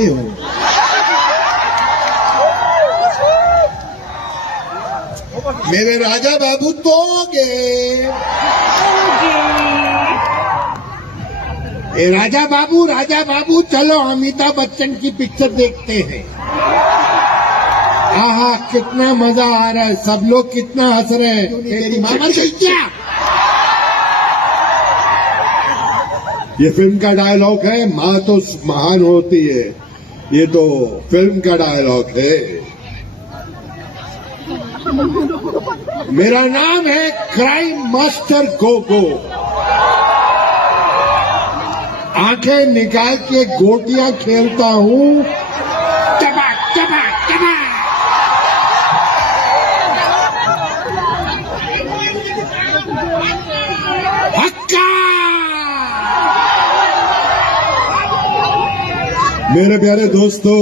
नहीं हूं। मेरे राजा बाबू तोगे। ए राजा बाबू चलो अमिताभ बच्चन की पिक्चर देखते हैं। आहा कितना मजा आ रहा है, सब लोग कितना हंस रहे हैं। तेरी मां मर गई क्या? ये फिल्म का डायलॉग है, मां तो महान होती है, ये तो फिल्म का डायलॉग है। मेरा नाम है क्राइम मास्टर गोगो। आंखें निकाल के गोटियां खेलता हूं। टपा टपा टपा। हक्का। मेरे प्यारे दोस्तों,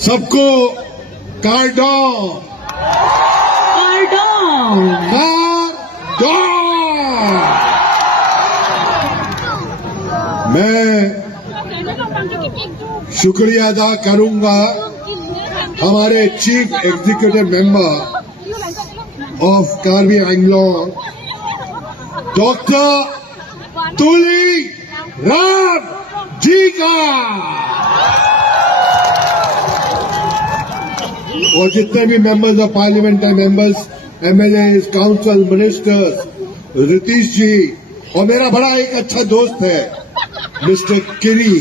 सबको कार्डॉन मैं शुक्रिया अदा करूंगा हमारे chief executive member of Karbi Anglong doctor Tuli Ram ji का, और जितने भी मेंबर्स ऑफ पार्लियामेंट है, members, MLA, council, ministers, Ritish ji, और मेरा बड़ा एक अच्छा दोस्त है मिस्टर किरी।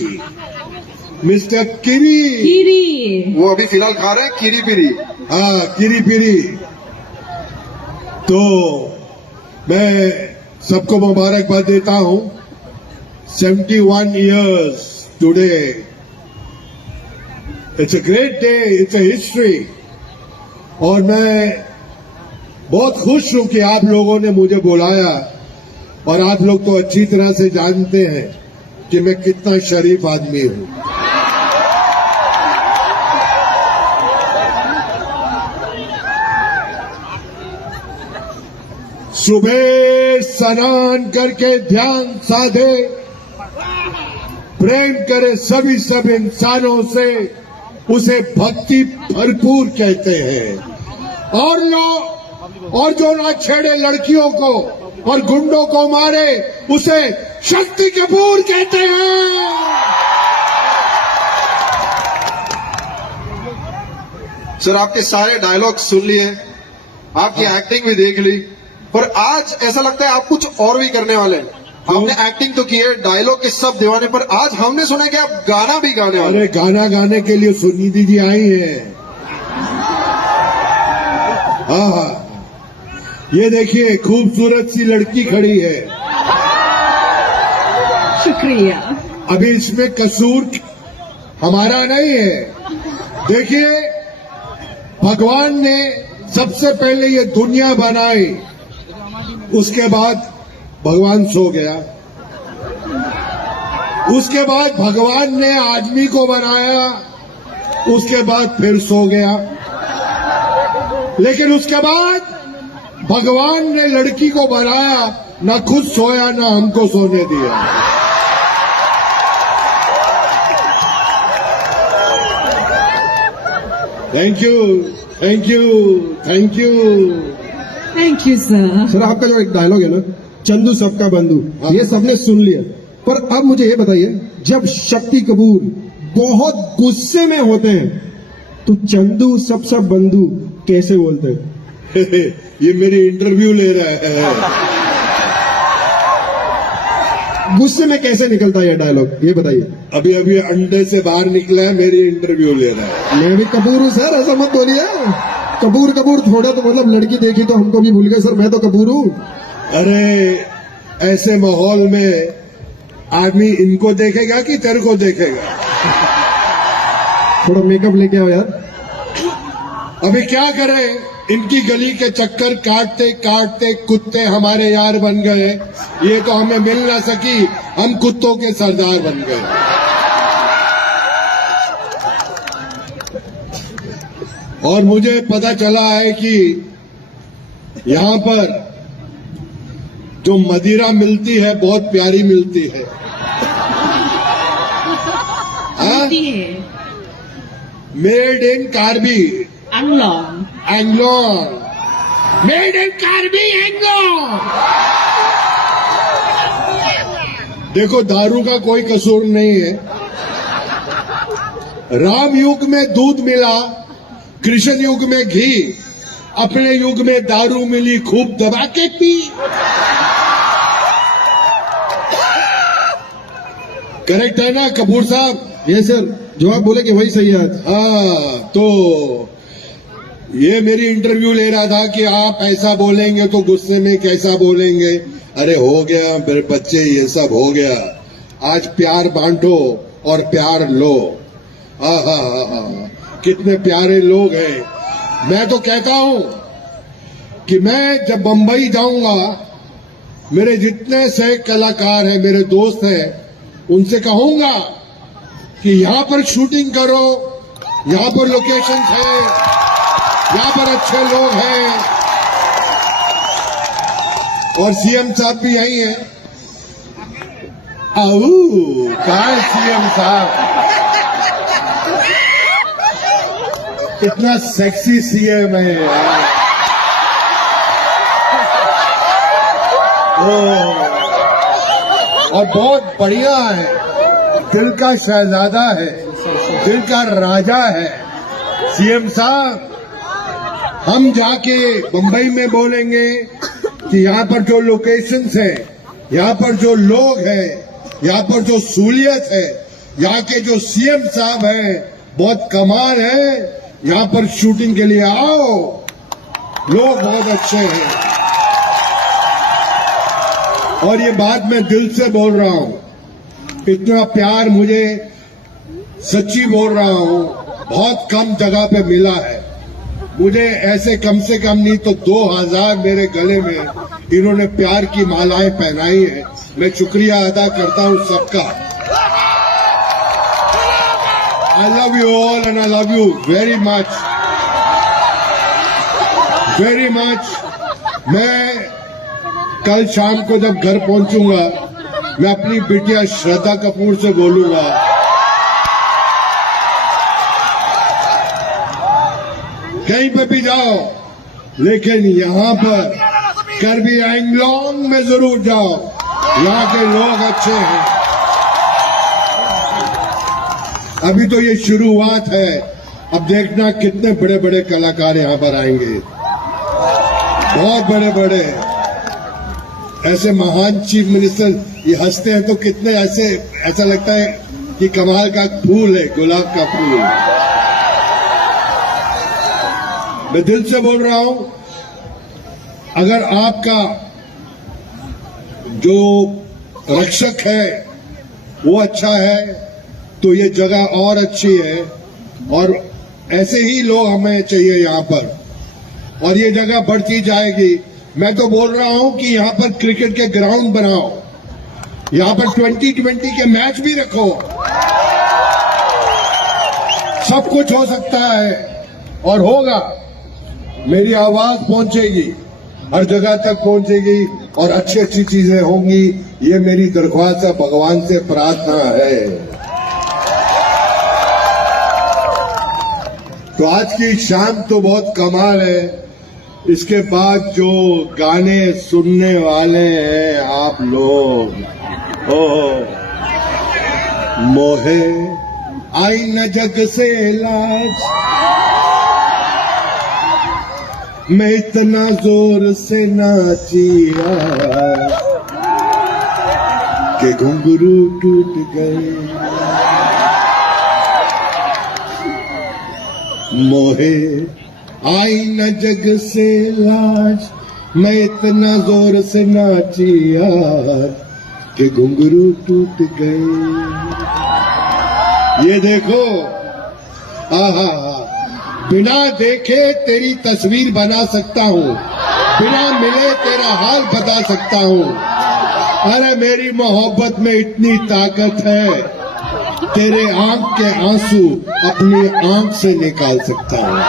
वो अभी फिलहाल खा रहे हैं किरी पिरी। हाँ, किरी पिरी। तो मैं सबको मुबारकबाद देता हूं। 71 years today. It's a great day. It's a history. और मैं बहुत खुश हूं कि आप लोगों ने मुझे बुलाया, और आप लोग तो अच्छी तरह से जानते हैं कि मैं कितना शरीफ आदमी हूं। सुबह स्नान करके ध्यान साधे, प्रेम करे सभी सब इंसानों से, उसे भक्ति भरपूर कहते हैं। और जो ना छेड़े लड़कियों को और गुंडों को मारे, उसे शक्ति कपूर कहते हैं। सर, आपके सारे डायलॉग सुन लिए, आपकी एक्टिंग भी देख ली, पर आज ऐसा लगता है आप कुछ और भी करने वाले हैं। आपने एक्टिंग तो की है, डायलॉग के सब दीवाने, पर आज हमने सुना कि आप गाना भी गाने वाले। अरे गाना गाने के लिए सुनिधि जी आई हैं। हाँ, ये देखिए खूबसूरत सी लड़की खड़ी है। शुक्रिया। अभी इसमें कसूर हमारा नहीं है। देखिए, भगवान ने सबसे पहले ये दुनिया बनाई, उसके बाद भगवान सो गया, उसके बाद भगवान ने आदमी को बनाया, उसके बाद फिर सो गया, लेकिन उसके बाद भगवान ने लड़की को बनाया, ना खुद सोया ना हमको सोने दिया। Thank you, thank you, thank you, thank you sir. Sir, आपका जो एक डायलॉग है ना, चंदू सबका बंधु, ये सबने सुन लिया, पर अब मुझे ये बताइए, जब शक्ति कपूर बहुत गुस्से में होते हैं तो चंदू सबका बंधु कैसे बोलते हैं? ये मेरी इंटरव्यू ले रहा है। गुस्से में कैसे निकलता है ये डायलॉग, ये बताइए। अभी अभी अंडे से बाहर निकला है, मेरी इंटरव्यू ले रहा है। मैं भी कपूर हूँ सर, ऐसा मत बोलिए। कपूर थोड़ा तो मतलब लड़की देखी तो हमको भी भूल गए सर, मैं तो कपूर हूँ। अरे ऐसे माहौल में आदमी इनको देखेगा कि तेरे को देखेगा? थोड़ा मेकअप लेके आओ यार। अभी क्या करें, इनकी गली के चक्कर काटते काटते कुत्ते हमारे यार बन गए। ये तो हमें मिल ना सकी, हम कुत्तों के सरदार बन गए। और मुझे पता चला है कि यहां पर जो मदिरा मिलती है बहुत प्यारी मिलती है। Committee है made in Karbi Anglong. Anglong, made in Karbi Anglong. देखो दारू का कोई कसूर नहीं है। राम युग में दूध मिला, कृष्ण युग में घी, अपने युग में दारू मिली, खूब दबा के पी। करेक्ट है ना कपूर साहब? ये सर जो आप बोले कि वही सही है। हाँ, तो ये मेरी इंटरव्यू ले रहा था कि आप ऐसा बोलेंगे तो गुस्से में कैसा बोलेंगे। अरे हो गया मेरे बच्चे, ये सब हो गया। आज प्यार बांटो और प्यार लो। हा, कितने प्यारे लोग हैं। मैं तो कहता हूं कि मैं जब बंबई जाऊंगा, मेरे जितने से कलाकार हैं, मेरे दोस्त हैं, उनसे कहूंगा कि यहां पर शूटिंग करो, यहां पर लोकेशंस है, यहां पर अच्छे लोग हैं। और सीएम साहब भी यही हैं। कहा है सीएम साहब? कितना सेक्सी सीएम है यार। और बहुत बढ़िया है, दिल का शहजादा है, दिल का राजा है सीएम साहब। हम जाके बंबई में बोलेंगे कि यहाँ पर जो लोकेशंस है, यहाँ पर जो लोग हैं, यहाँ पर जो सहूलियत है, यहाँ के जो सीएम साहब हैं बहुत कमाल है, यहाँ पर शूटिंग के लिए आओ, लोग बहुत अच्छे हैं। और ये बात मैं दिल से बोल रहा हूं, इतना प्यार मुझे सच्ची बोल रहा हूं, बहुत कम जगह पे मिला है मुझे। ऐसे कम से कम नहीं तो 2000 मेरे गले में इन्होंने प्यार की मालाएं पहनाई है। मैं शुक्रिया अदा करता हूं सबका। I love you all and I love you very much, very much. मैं कल शाम को जब घर पहुंचूंगा, मैं अपनी बिटिया श्रद्धा कपूर से बोलूंगा, कहीं पे भी जाओ लेकिन यहां पर कार्बी एंग्लोंग में जरूर जाओ, यहां के लोग अच्छे हैं। अभी तो ये शुरुआत है, अब देखना कितने बड़े बड़े कलाकार यहां पर आएंगे, बहुत बड़े बड़े। ऐसे महान चीफ मिनिस्टर ये हंसते हैं तो कितने ऐसा लगता है कि कमाल का फूल है, गुलाब का फूल। मैं दिल से बोल रहा हूं, अगर आपका जो रक्षक है वो अच्छा है तो ये जगह और अच्छी है, और ऐसे ही लोग हमें चाहिए यहां पर, और ये जगह बढ़ती जाएगी। मैं तो बोल रहा हूं कि यहां पर क्रिकेट के ग्राउंड बनाओ, यहां पर 2020 के मैच भी रखो, सब कुछ हो सकता है और होगा। मेरी आवाज पहुंचेगी, हर जगह तक पहुंचेगी और अच्छी अच्छी चीजें होंगी। ये मेरी दरख्वास्त है, भगवान से प्रार्थना है। तो आज की शाम तो बहुत कमाल है। इसके बाद जो गाने सुनने वाले हैं आप लोग, मोहे आई न जग से लाज, मैं इतना जोर से नाचिया कि घुंघरू टूट गए। मोहे आई न जग से लाज, मैं इतना जोर से नाचिया कि घुंघरू टूट गए। ये देखो, आहा, बिना देखे तेरी तस्वीर बना सकता हूँ, बिना मिले तेरा हाल बता सकता हूँ। अरे मेरी मोहब्बत में इतनी ताकत है, तेरे आंख के आंसू अपनी आंख से निकाल सकता हूँ।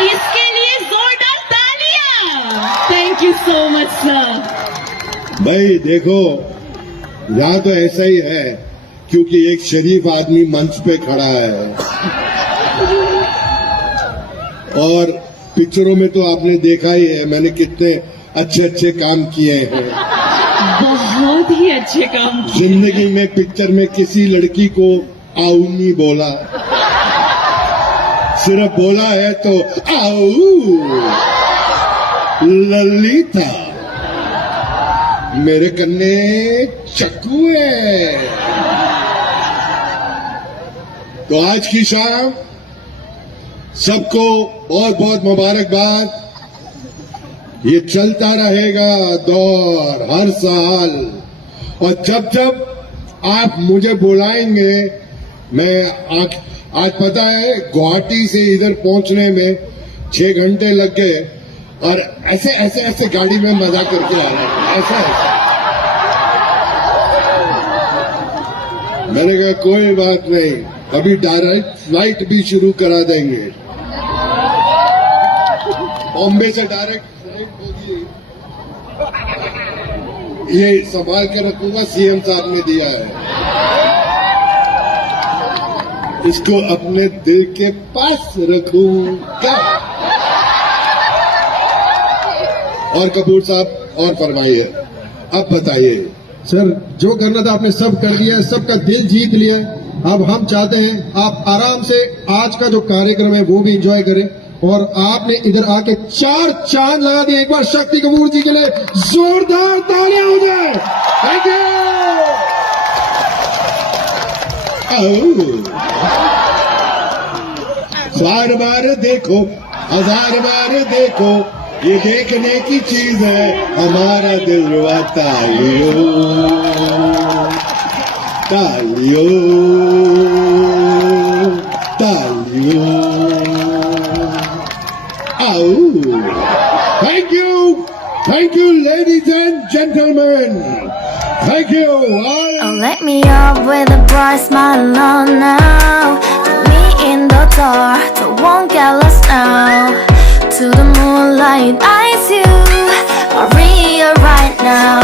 इसके लिए जोरदार तालियां। Thank you so much sir. भाई देखो, यहाँ तो ऐसा ही है, क्योंकि एक शरीफ आदमी मंच पे खड़ा है। और पिक्चरों में तो आपने देखा ही है मैंने कितने अच्छे अच्छे काम किए हैं। बहुत ही अच्छे काम किए। जिंदगी में पिक्चर में किसी लड़की को आऊ नहीं बोला, सिर्फ बोला है तो आऊ ललिता मेरे कन्ने चक्कू है। तो आज की शाम सबको बहुत बहुत मुबारकबाद। ये चलता रहेगा दौर हर साल, और जब जब आप मुझे बुलाएंगे मैं आज पता है गुवाहाटी से इधर पहुंचने में 6 घंटे लग गए, और ऐसे ऐसे ऐसे गाड़ी में मजा करके आ रहा था, ऐसा ऐसा। मैंने कहा कोई बात नहीं, अभी डायरेक्ट फ्लाइट भी शुरू करा देंगे, बॉम्बे से डायरेक्ट फ्लाइट होगी। ये संभाल के रखूंगा, सीएम साहब ने दिया है, इसको अपने दिल के पास रखूंगा। और कपूर साहब और फरमाइए, अब बताइए। सर जो करना था आपने सब कर लिया, सबका दिल जीत लिया। अब हम चाहते हैं आप आराम से आज का जो कार्यक्रम है वो भी एंजॉय करें, और आपने इधर आके 4 चांद लगा दिए। एक बार शक्ति कपूर जी के लिए जोरदार तालियां हो जाए। Thank you. बार बार देखो, 1000 बार देखो, ये देखने की चीज है, हमारा दिल रुआता तालियों तालियों तालियों। आओ, thank you ladies and gentlemen, thank you all. Oh, let me up with a bright smile on now. Put me in the dark, so won't get lost now. To the moonlight, eyes you, Maria right now.